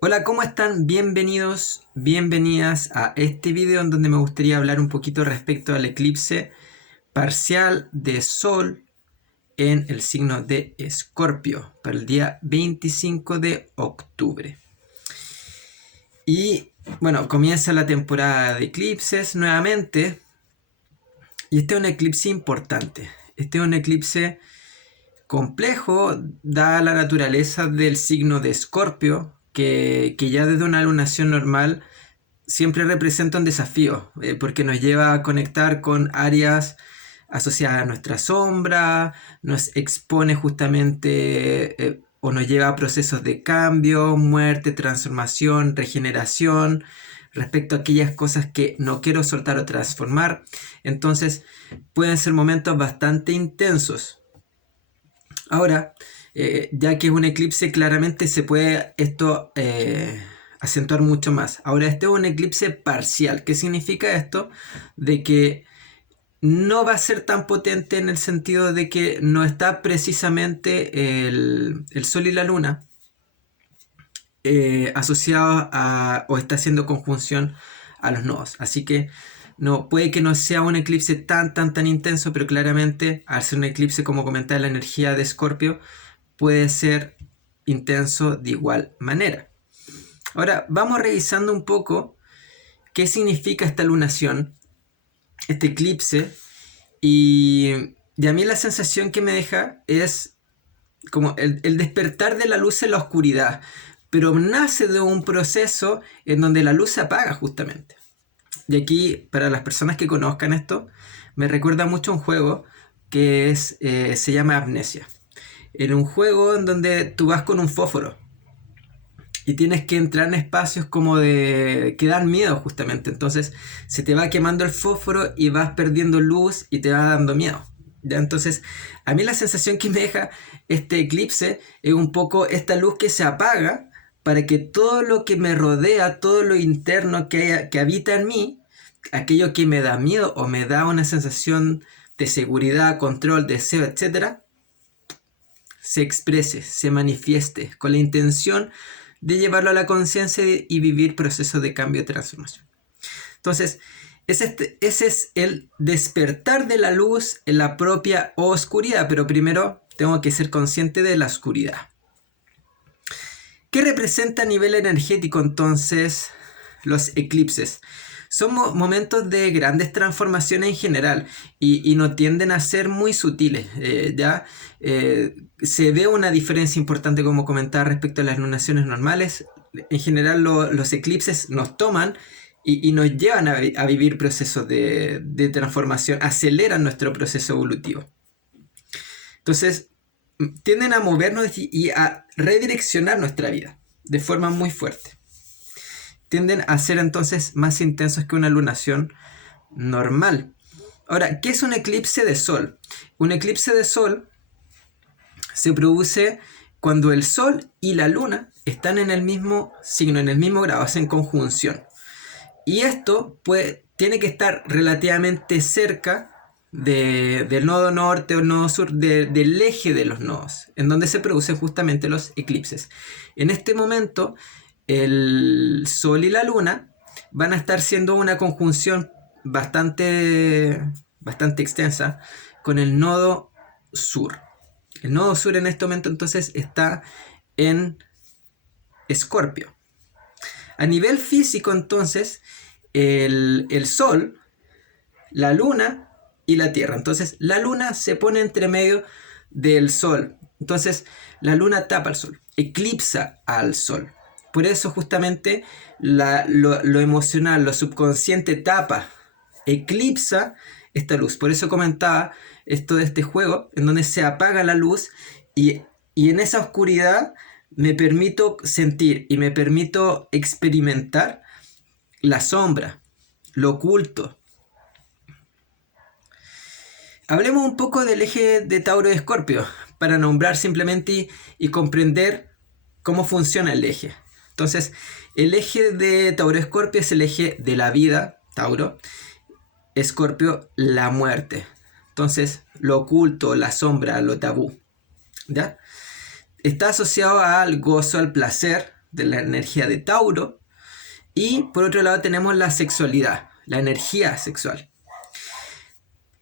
Hola, ¿cómo están? Bienvenidos, bienvenidas a este video en donde me gustaría hablar un poquito respecto al eclipse parcial de Sol en el signo de Escorpio para el día 25 de octubre. Y bueno, comienza la temporada de eclipses nuevamente y este es un eclipse importante. Este es un eclipse complejo, dada la naturaleza del signo de Escorpio, que ya desde una lunación normal siempre representa un desafío, porque nos lleva a conectar con áreas asociadas a nuestra sombra, nos expone justamente o nos lleva a procesos de cambio, muerte, transformación, regeneración, respecto a aquellas cosas que no quiero soltar o transformar. Entonces pueden ser momentos bastante intensos. Ahora, ya que es un eclipse, claramente se puede esto acentuar mucho más. Ahora, este es un eclipse parcial. ¿Qué significa esto? De que no va a ser tan potente en el sentido de que no está precisamente el Sol y la Luna asociados a o está haciendo conjunción a los nodos. Así que no, puede que no sea un eclipse tan intenso, pero claramente al ser un eclipse, como comentaba, la energía de Escorpio puede ser intenso de igual manera. Ahora vamos revisando un poco qué significa esta lunación, este eclipse, y a mí la sensación que me deja es como el despertar de la luz en la oscuridad, pero nace de un proceso en donde la luz se apaga justamente. Y aquí, para las personas que conozcan esto, me recuerda mucho a un juego que se llama Amnesia. En un juego en donde tú vas con un fósforo y tienes que entrar en espacios como de que dan miedo justamente. Entonces se te va quemando el fósforo y vas perdiendo luz y te va dando miedo. ¿Ya? Entonces a mí la sensación que me deja este eclipse es un poco esta luz que se apaga para que todo lo que me rodea, todo lo interno que habita en mí, aquello que me da miedo o me da una sensación de seguridad, control, deseo, etcétera, se exprese, se manifieste, con la intención de llevarlo a la conciencia y vivir procesos de cambio y transformación. Entonces, ese es el despertar de la luz en la propia oscuridad, pero primero tengo que ser consciente de la oscuridad. ¿Qué representa a nivel energético entonces los eclipses? Son momentos de grandes transformaciones en general y no tienden a ser muy sutiles. Se ve una diferencia importante, como comentaba, respecto a las lunaciones normales. En general los eclipses nos toman y nos llevan a vivir procesos de transformación, aceleran nuestro proceso evolutivo. Entonces, tienden a movernos y a redireccionar nuestra vida de forma muy fuerte. Tienden a ser entonces más intensos que una lunación normal. Ahora, ¿qué es un eclipse de sol? Un eclipse de sol se produce cuando el sol y la luna están en el mismo signo, en el mismo grado, hacen conjunción. Y esto tiene que estar relativamente cerca del nodo norte o nodo sur, del eje de los nodos, en donde se producen justamente los eclipses. En este momento, el Sol y la Luna van a estar siendo una conjunción bastante extensa con el nodo sur. El nodo sur en este momento entonces está en Escorpio. A nivel físico entonces, el Sol, la Luna y la Tierra. Entonces la Luna se pone entre medio del Sol. Entonces la Luna tapa al Sol, eclipsa al Sol. Por eso justamente lo emocional, lo subconsciente tapa, eclipsa esta luz. Por eso comentaba esto de este juego, en donde se apaga la luz y en esa oscuridad me permito sentir y me permito experimentar la sombra, lo oculto. Hablemos un poco del eje de Tauro y Escorpio, para nombrar simplemente y comprender cómo funciona el eje. Entonces, el eje de Tauro-Escorpio es el eje de la vida, Tauro. Escorpio, la muerte. Entonces, lo oculto, la sombra, lo tabú. ¿Ya? Está asociado al gozo, al placer, de la energía de Tauro. Y por otro lado tenemos la sexualidad, la energía sexual.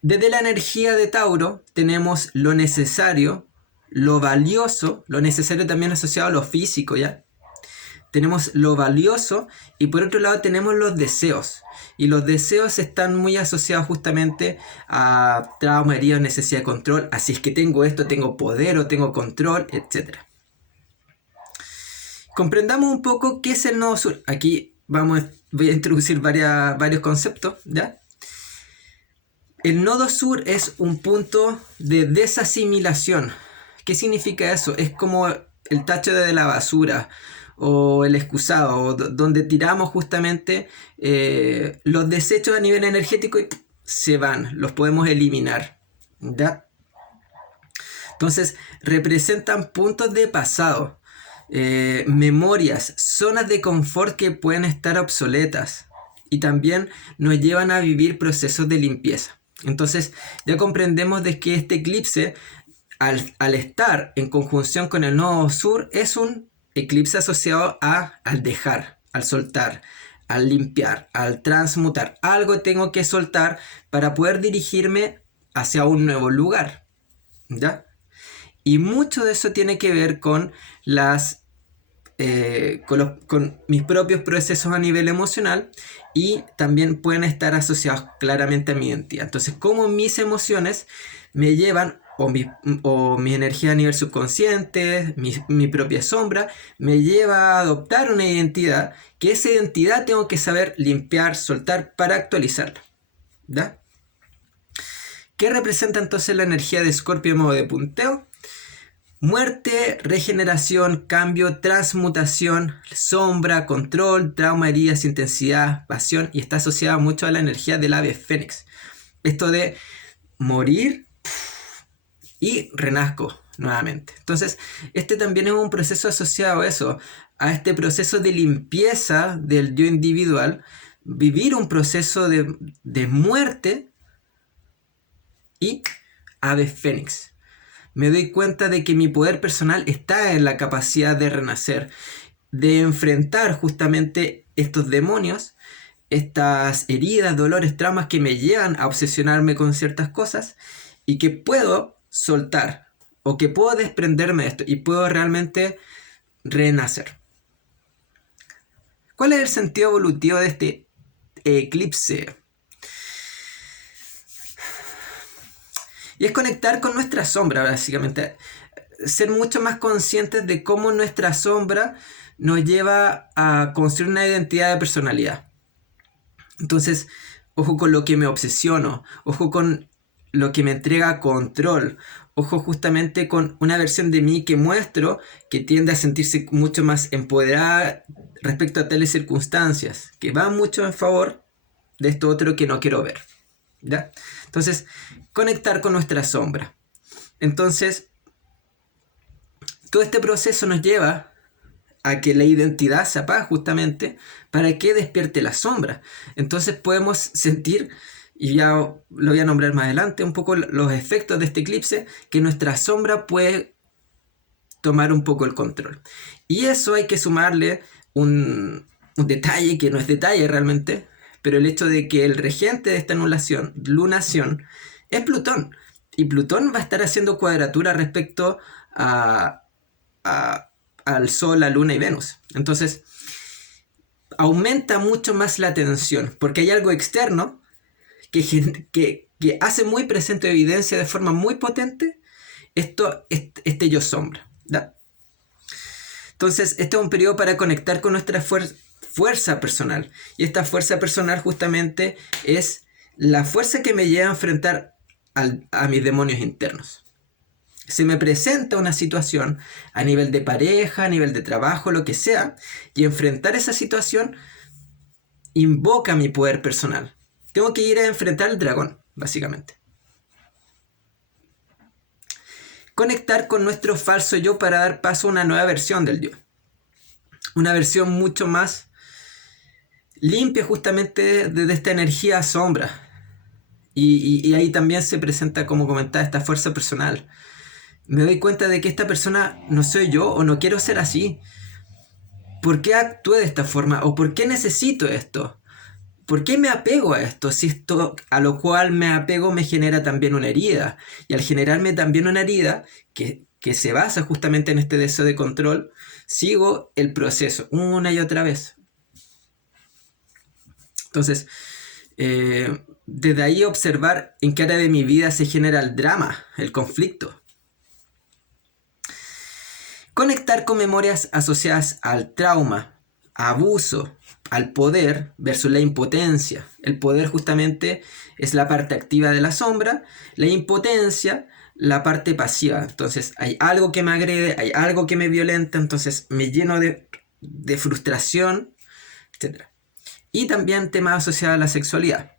Desde la energía de Tauro tenemos lo necesario, lo valioso, lo necesario también asociado a lo físico, ¿ya? Tenemos lo valioso y por otro lado tenemos los deseos. Y los deseos están muy asociados justamente a trauma, heridas, necesidad de control. Así es que tengo esto, tengo poder o tengo control, etc. Comprendamos un poco qué es el nodo sur. Aquí voy a introducir varios conceptos, ¿ya? El nodo sur es un punto de desasimilación. ¿Qué significa eso? Es como el tacho de la basura o el excusado, donde tiramos justamente los desechos a nivel energético y se van, los podemos eliminar, ¿ya? Entonces representan puntos de pasado, memorias, zonas de confort que pueden estar obsoletas y también nos llevan a vivir procesos de limpieza. Entonces ya comprendemos de que este eclipse al estar en conjunción con el nodo sur es un eclipse asociado al dejar, al soltar, al limpiar, al transmutar. Algo tengo que soltar para poder dirigirme hacia un nuevo lugar, ¿ya? Y mucho de eso tiene que ver con con mis propios procesos a nivel emocional y también pueden estar asociados claramente a mi identidad. Entonces, cómo mis emociones me llevan o mi energía a nivel subconsciente, mi propia sombra, me lleva a adoptar una identidad, que esa identidad tengo que saber limpiar, soltar para actualizarla, ¿ya? ¿Qué representa entonces la energía de Escorpio en modo de punteo? Muerte, regeneración, cambio, transmutación, sombra, control, trauma, heridas, intensidad, pasión, y está asociada mucho a la energía del ave fénix. Esto de morir y renazco nuevamente. Entonces, este también es un proceso asociado a eso, a este proceso de limpieza del yo individual, vivir un proceso de muerte y ave fénix. Me doy cuenta de que mi poder personal está en la capacidad de renacer, de enfrentar justamente estos demonios, estas heridas, dolores, traumas que me llevan a obsesionarme con ciertas cosas y que puedo soltar o que puedo desprenderme de esto y puedo realmente renacer. ¿Cuál es el sentido evolutivo de este eclipse? Y es conectar con nuestra sombra, básicamente. Ser mucho más conscientes de cómo nuestra sombra nos lleva a construir una identidad de personalidad. Entonces, ojo con lo que me obsesiono, ojo con lo que me entrega control, ojo justamente con una versión de mí que muestro que tiende a sentirse mucho más empoderada respecto a tales circunstancias, que va mucho en favor de esto otro que no quiero ver, ¿ya? Entonces, conectar con nuestra sombra. Entonces, todo este proceso nos lleva a que la identidad se apague justamente para que despierte la sombra. Entonces podemos sentir, y ya lo voy a nombrar más adelante, un poco los efectos de este eclipse, que nuestra sombra puede tomar un poco el control. Y eso hay que sumarle un detalle que no es detalle realmente, pero el hecho de que el regente de esta lunación, es Plutón. Y Plutón va a estar haciendo cuadratura respecto al Sol, la Luna y Venus. Entonces, aumenta mucho más la tensión, porque hay algo externo que hace muy presente, evidencia de forma muy potente este yo sombra, ¿da? Entonces, este es un periodo para conectar con nuestra fuerza personal. Y esta fuerza personal justamente es la fuerza que me lleva a enfrentar a mis demonios internos. Se me presenta una situación a nivel de pareja, a nivel de trabajo, lo que sea, y enfrentar esa situación invoca mi poder personal. Tengo que ir a enfrentar al dragón, básicamente. Conectar con nuestro falso yo para dar paso a una nueva versión del yo. Una versión mucho más limpia justamente de esta energía sombra. Y ahí también se presenta, como comentaba, esta fuerza personal. Me doy cuenta de que esta persona no soy yo o no quiero ser así. ¿por qué actúe de esta forma? ¿O por qué necesito esto? ¿Por qué me apego a esto? Si esto a lo cual me apego me genera también una herida. Y al generarme también una herida, que se basa justamente en este deseo de control, sigo el proceso una y otra vez. Entonces, desde ahí observar en qué área de mi vida se genera el drama, el conflicto. Conectar con memorias asociadas al trauma, abuso, al poder versus la impotencia. El poder justamente es la parte activa de la sombra, la impotencia la parte pasiva. Entonces hay algo que me agrede, hay algo que me violenta, entonces me lleno de frustración, etc. Y también temas asociados a la sexualidad.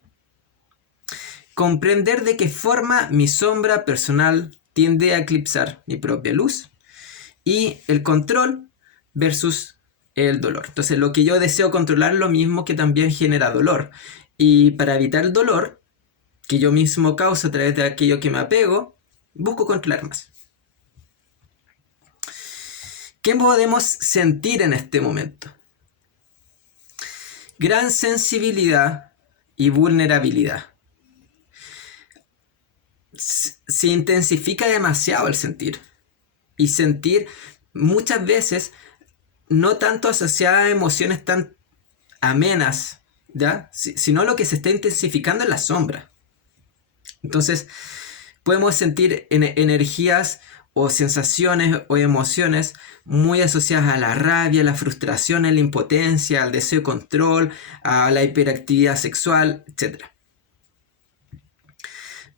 Comprender de qué forma mi sombra personal tiende a eclipsar mi propia luz. Y el control versus el dolor. Entonces lo que yo deseo controlar es lo mismo que también genera dolor. Y para evitar el dolor que yo mismo causo a través de aquello que me apego, busco controlar más. ¿Qué podemos sentir en este momento? Gran sensibilidad y vulnerabilidad. Se intensifica demasiado el sentir. Y sentir muchas veces no tanto asociada a emociones tan amenas, ¿ya? Sino lo que se está intensificando en la sombra. Entonces, podemos sentir energías o sensaciones o emociones muy asociadas a la rabia, a la frustración, a la impotencia, al deseo de control, a la hiperactividad sexual, etc.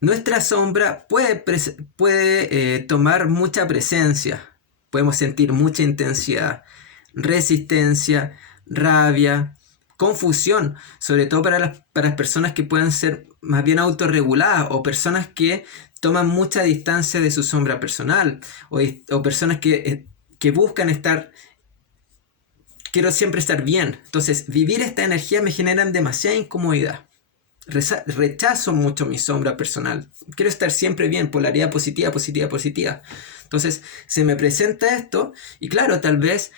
Nuestra sombra puede tomar mucha presencia. Podemos sentir mucha intensidad, resistencia, rabia, confusión, sobre todo para las personas que puedan ser más bien autorreguladas o personas que toman mucha distancia de su sombra personal o personas que buscan quiero siempre estar bien. Entonces, vivir esta energía me genera demasiada incomodidad. Rechazo mucho mi sombra personal. Quiero estar siempre bien, polaridad positiva, positiva, positiva. Entonces se me presenta esto y claro, tal vez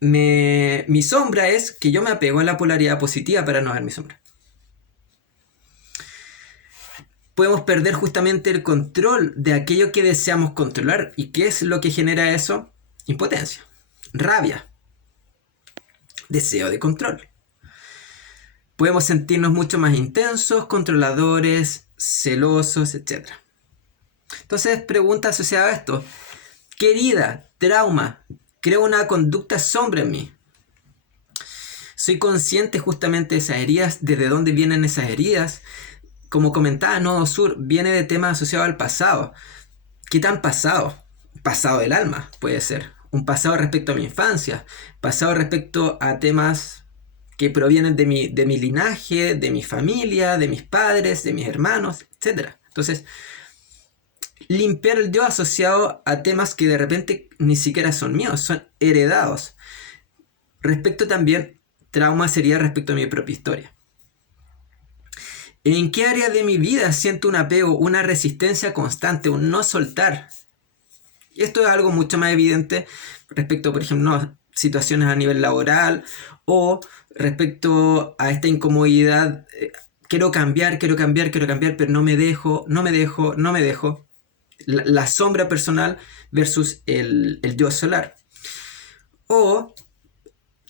mi sombra es que yo me apego a la polaridad positiva para no ver mi sombra. Podemos perder justamente el control de aquello que deseamos controlar. ¿Y qué es lo que genera eso? Impotencia, rabia, deseo de control. Podemos sentirnos mucho más intensos, controladores, celosos, etc. Entonces, pregunta asociada a esto. ¿Qué herida, trauma, creo una conducta sombra en mí? ¿Soy consciente justamente de esas heridas? ¿Desde dónde vienen esas heridas? Como comentaba, Nodo Sur viene de temas asociados al pasado. ¿Qué tan pasado? Pasado del alma, puede ser. Un pasado respecto a mi infancia. Pasado respecto a temas que provienen de mi linaje, de mi familia, de mis padres, de mis hermanos, etc. Entonces, limpiar el yo asociado a temas que de repente ni siquiera son míos, son heredados. Respecto también, trauma sería respecto a mi propia historia. ¿En qué área de mi vida siento un apego, una resistencia constante, un no soltar? Esto es algo mucho más evidente respecto, por ejemplo, situaciones a nivel laboral o respecto a esta incomodidad. Quiero cambiar, pero no me dejo. La sombra personal versus el yo solar. O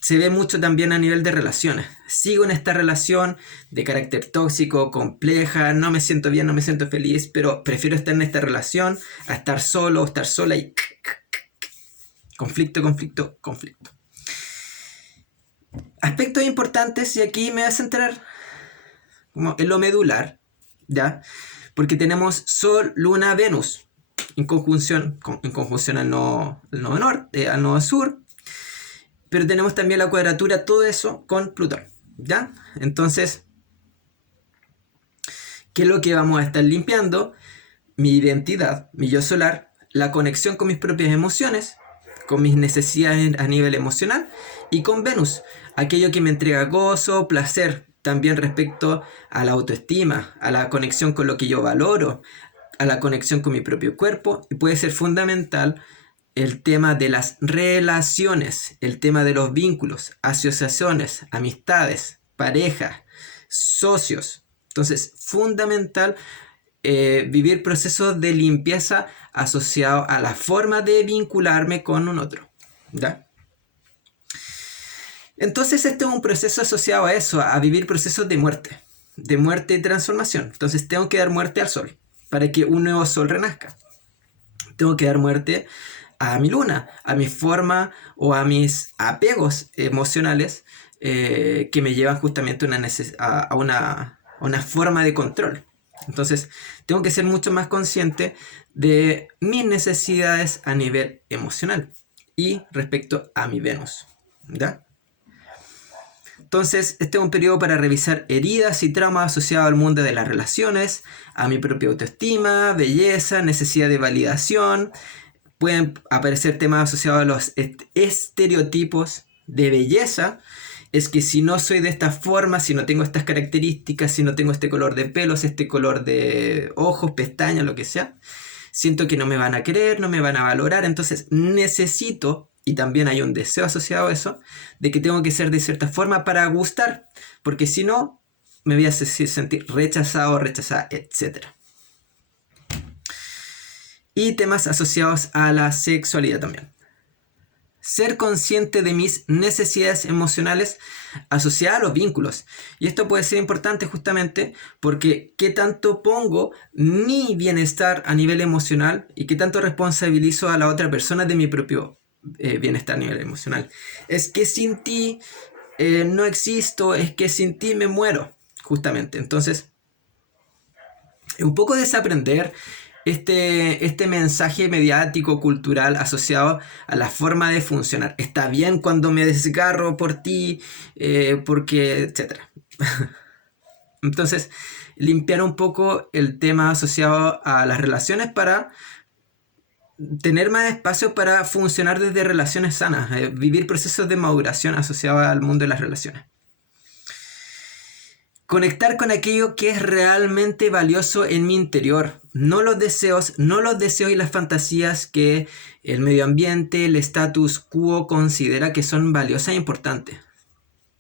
se ve mucho también a nivel de relaciones. Sigo en esta relación de carácter tóxico, compleja, no me siento bien, no me siento feliz, pero prefiero estar en esta relación a estar solo o estar sola y conflicto. Aspectos importantes, y aquí me voy a centrar como en lo medular, ¿ya? Porque tenemos Sol, Luna, Venus en conjunción al nodo norte, al nodo sur, pero tenemos también la cuadratura, todo eso con Plutón, ¿ya? Entonces, ¿qué es lo que vamos a estar limpiando? Mi identidad, mi yo solar, la conexión con mis propias emociones, con mis necesidades a nivel emocional, y con Venus, aquello que me entrega gozo, placer, también respecto a la autoestima, a la conexión con lo que yo valoro, a la conexión con mi propio cuerpo, y puede ser fundamental el tema de las relaciones, el tema de los vínculos, asociaciones, amistades, parejas, socios. Entonces, fundamental vivir procesos de limpieza asociados a la forma de vincularme con un otro, ¿ya? Entonces este es un proceso asociado a eso, a vivir procesos de muerte y transformación. Entonces tengo que dar muerte al sol para que un nuevo sol renazca. Tengo que dar muerte a mi luna, a mi forma o a mis apegos emocionales que me llevan justamente a una forma de control. Entonces tengo que ser mucho más consciente de mis necesidades a nivel emocional y respecto a mi Venus, ¿ya? Entonces, este es un periodo para revisar heridas y traumas asociados al mundo de las relaciones, a mi propia autoestima, belleza, necesidad de validación. Pueden aparecer temas asociados a los estereotipos de belleza. Es que si no soy de esta forma, si no tengo estas características, si no tengo este color de pelos, este color de ojos, pestañas, lo que sea, siento que no me van a querer, no me van a valorar, entonces necesito, y también hay un deseo asociado a eso, de que tengo que ser de cierta forma para gustar, porque si no, me voy a sentir rechazado, rechazada, etc. Y temas asociados a la sexualidad también. Ser consciente de mis necesidades emocionales asociadas a los vínculos. Y esto puede ser importante justamente porque qué tanto pongo mi bienestar a nivel emocional y qué tanto responsabilizo a la otra persona de mi propio bienestar a nivel emocional. Es que sin ti no existo, es que sin ti me muero, justamente. Entonces, un poco desaprender este mensaje mediático, cultural, asociado a la forma de funcionar. Está bien cuando me desgarro por ti, porque, etc. Entonces, limpiar un poco el tema asociado a las relaciones para tener más espacio para funcionar desde relaciones sanas, vivir procesos de maduración asociados al mundo de las relaciones. Conectar con aquello que es realmente valioso en mi interior, no los deseos y las fantasías que el medio ambiente, el status quo considera que son valiosas e importantes.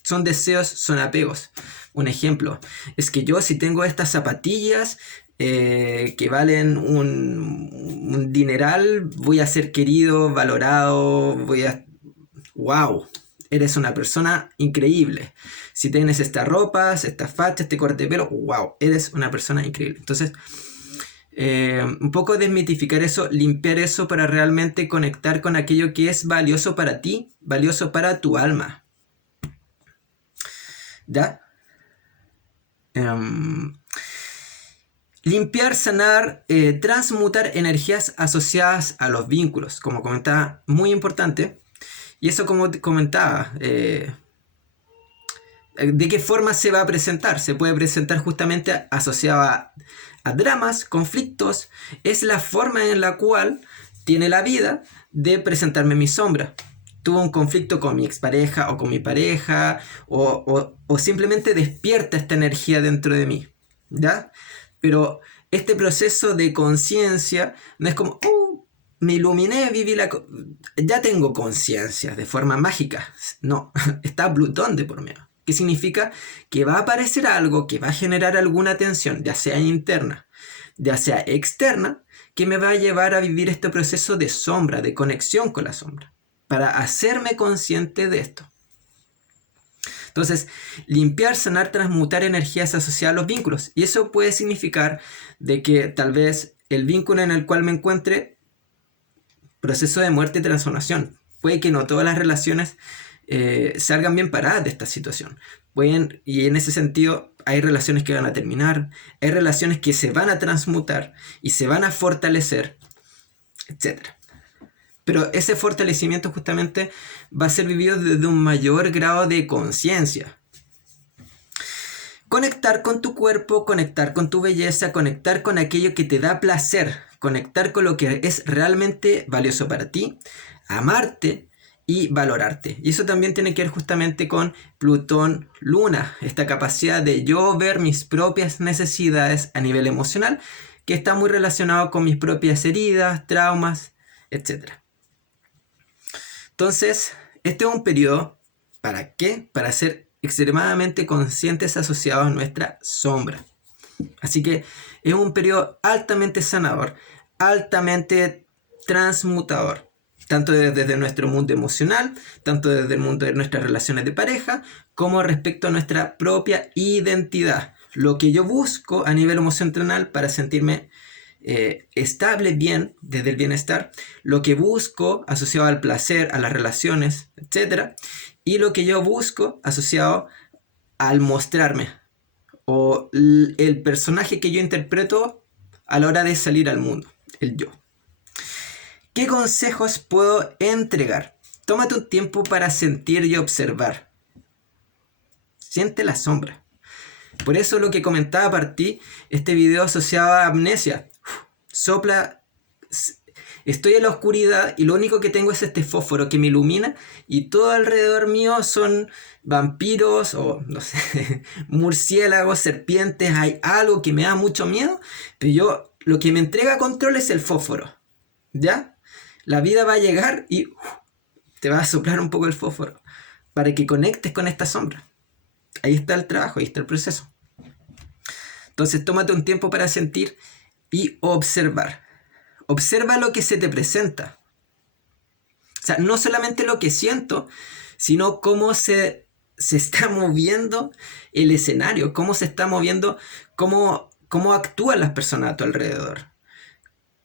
Son deseos, son apegos. Un ejemplo es que yo si tengo estas zapatillas que valen un dineral, voy a ser querido, valorado, ¡wow! Eres una persona increíble. Si tienes estas ropas, estas fachas, este corte de pelo, wow, eres una persona increíble. Entonces, un poco desmitificar eso, limpiar eso para realmente conectar con aquello que es valioso para ti, valioso para tu alma. ¿Ya? Limpiar, sanar, transmutar energías asociadas a los vínculos. Como comentaba, muy importante. Y eso, como comentaba, ¿de qué forma se va a presentar? Se puede presentar justamente asociado a dramas, conflictos. Es la forma en la cual tiene la vida de presentarme mi sombra. Tuve un conflicto con mi expareja o con mi pareja, o simplemente despierta esta energía dentro de mí, ¿ya? Pero este proceso de conciencia no es como, me iluminé, ya tengo conciencia de forma mágica. No, está Plutón de por medio. ¿Qué significa? Que va a aparecer algo que va a generar alguna tensión, ya sea interna, ya sea externa, que me va a llevar a vivir este proceso de sombra, de conexión con la sombra, para hacerme consciente de esto. Entonces, limpiar, sanar, transmutar energías asociadas a los vínculos. Y eso puede significar de que tal vez el vínculo en el cual me encuentre, proceso de muerte y transformación. Puede que no todas las relaciones salgan bien paradas de esta situación. Y en ese sentido hay relaciones que van a terminar, hay relaciones que se van a transmutar y se van a fortalecer, etc. Pero ese fortalecimiento justamente va a ser vivido desde un mayor grado de conciencia. Conectar con tu cuerpo, conectar con tu belleza, conectar con aquello que te da placer, conectar con lo que es realmente valioso para ti, amarte y valorarte. Y eso también tiene que ver justamente con Plutón, Luna, esta capacidad de yo ver mis propias necesidades a nivel emocional, que está muy relacionado con mis propias heridas, traumas, etc. Entonces, este es un periodo, ¿para qué? Para ser extremadamente conscientes asociados a nuestra sombra. Así que es un periodo altamente sanador, altamente transmutador, tanto desde nuestro mundo emocional, tanto desde el mundo de nuestras relaciones de pareja, como respecto a nuestra propia identidad. Lo que yo busco a nivel emocional para sentirme estable, bien, desde el bienestar, lo que busco asociado al placer, a las relaciones, etc. Y lo que yo busco asociado al mostrarme, o el personaje que yo interpreto a la hora de salir al mundo, el yo. ¿Qué consejos puedo entregar? Tómate un tiempo para sentir y observar. Siente la sombra. Por eso lo que comentaba para ti, este video asociado a amnesia. Sopla, estoy en la oscuridad y lo único que tengo es este fósforo que me ilumina y todo alrededor mío son vampiros o no sé, murciélagos, serpientes, hay algo que me da mucho miedo, pero yo lo que me entrega control es el fósforo, ¿ya? La vida va a llegar y te va a soplar un poco el fósforo para que conectes con esta sombra. Ahí está el trabajo, ahí está el proceso. Entonces tómate un tiempo para sentir y observar. Observa lo que se te presenta. O sea, no solamente lo que siento, sino cómo se está moviendo el escenario, cómo se está moviendo, cómo actúan las personas a tu alrededor.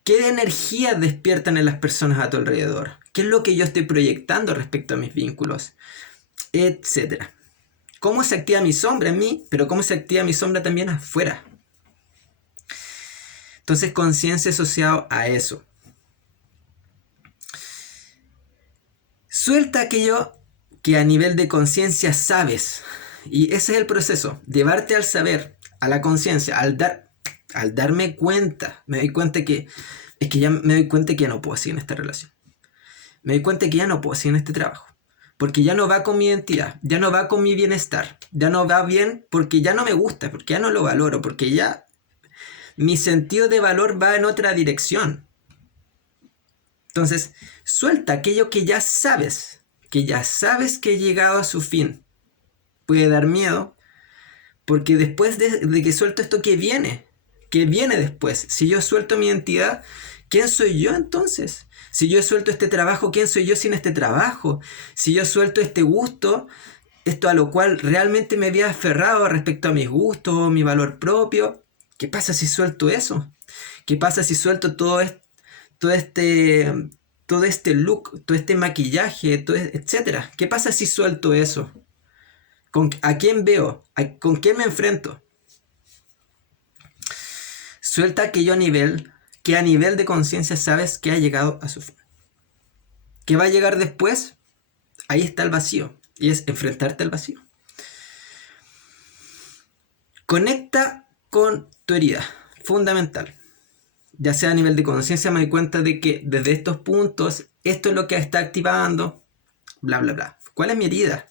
¿Qué energías despiertan en las personas a tu alrededor? ¿Qué es lo que yo estoy proyectando respecto a mis vínculos? Etcétera. ¿Cómo se activa mi sombra en mí? Pero cómo se activa mi sombra también afuera. Entonces, conciencia asociado a eso. Suelta aquello que a nivel de conciencia sabes. Y ese es el proceso. Llevarte al saber, a la conciencia, al darme cuenta. Me doy cuenta que ya no puedo seguir en esta relación. Me doy cuenta que ya no puedo seguir en este trabajo. Porque ya no va con mi identidad, ya no va con mi bienestar, ya no va bien porque ya no me gusta, porque ya no lo valoro, porque ya mi sentido de valor va en otra dirección. Entonces, suelta aquello que ya sabes que he llegado a su fin. Puede dar miedo, porque después de que suelto esto, ¿qué viene? ¿Qué viene después? Si yo suelto mi identidad, ¿quién soy yo entonces? Si yo suelto este trabajo, ¿quién soy yo sin este trabajo? Si yo suelto este gusto, esto a lo cual realmente me había aferrado respecto a mis gustos, mi valor propio, ¿qué pasa si suelto eso? ¿Qué pasa si suelto todo este look, todo este maquillaje, etcétera? ¿Qué pasa si suelto eso? ¿A quién veo? ¿Con quién me enfrento? Suelta aquello que a nivel de conciencia sabes que ha llegado a su fin. ¿Qué va a llegar después? Ahí está el vacío. Y es enfrentarte al vacío. Conecta con tu herida. Fundamental. Ya sea a nivel de conciencia, me doy cuenta de que desde estos puntos, esto es lo que está activando, bla, bla, bla. ¿Cuál es mi herida?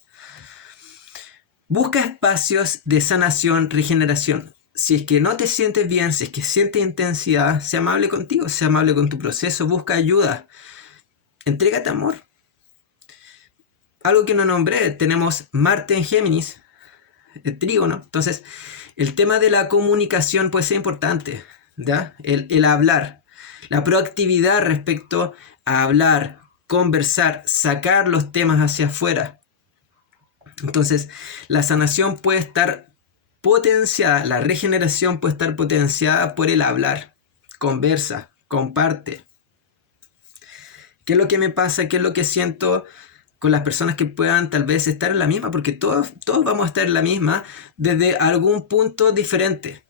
Busca espacios de sanación, regeneración. Si es que no te sientes bien, si es que sientes intensidad, sea amable contigo, sea amable con tu proceso, busca ayuda. Entrégate amor. Algo que no nombré, tenemos Marte en Géminis, el trígono. Entonces, el tema de la comunicación puede ser importante, ¿ya? El hablar, la proactividad respecto a hablar, conversar, sacar los temas hacia afuera. Entonces, la sanación puede estar potenciada, la regeneración puede estar potenciada por el hablar. Conversa, comparte. ¿Qué es lo que me pasa? ¿Qué es lo que siento con las personas que puedan tal vez estar en la misma? Porque todos vamos a estar en la misma desde algún punto diferente,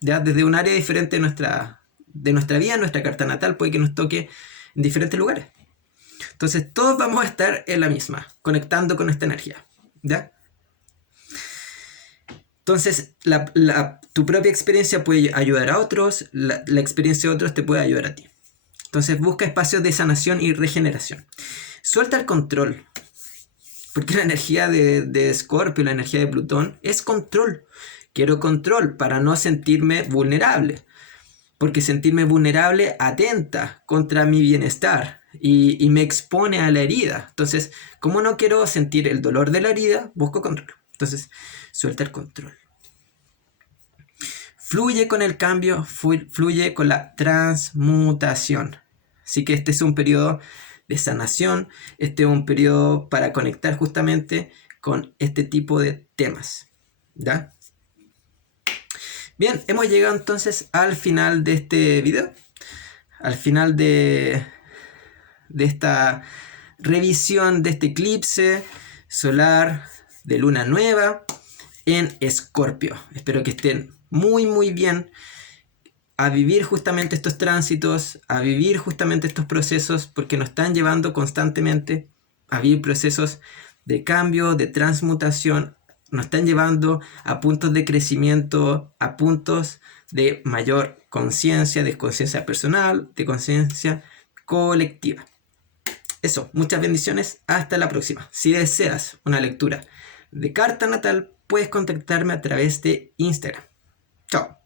¿ya? Desde un área diferente de nuestra vida, nuestra carta natal, puede que nos toque en diferentes lugares. Entonces, todos vamos a estar en la misma, conectando con esta energía, ¿ya? Entonces, tu propia experiencia puede ayudar a otros, la experiencia de otros te puede ayudar a ti. Entonces, busca espacios de sanación y regeneración. Suelta el control, porque la energía de Escorpio, la energía de Plutón, es control. Quiero control para no sentirme vulnerable, porque sentirme vulnerable atenta contra mi bienestar. y me expone a la herida. Entonces, como no quiero sentir el dolor de la herida, busco control. Entonces, suelta el control. Fluye con el cambio, fluye con la transmutación. Así que este es un periodo de sanación, este es un periodo para conectar justamente con este tipo de temas. ¿Ya? Bien, hemos llegado entonces al final de este video, al final de esta revisión de este eclipse solar de luna nueva en Escorpio. Espero que estén muy bien, a vivir justamente estos tránsitos, a vivir justamente estos procesos, porque nos están llevando constantemente a vivir procesos de cambio, de transmutación, nos están llevando a puntos de crecimiento, a puntos de mayor conciencia, de conciencia personal, de conciencia colectiva. Eso, muchas bendiciones, hasta la próxima. Si deseas una lectura de carta natal, puedes contactarme a través de Instagram. Chao.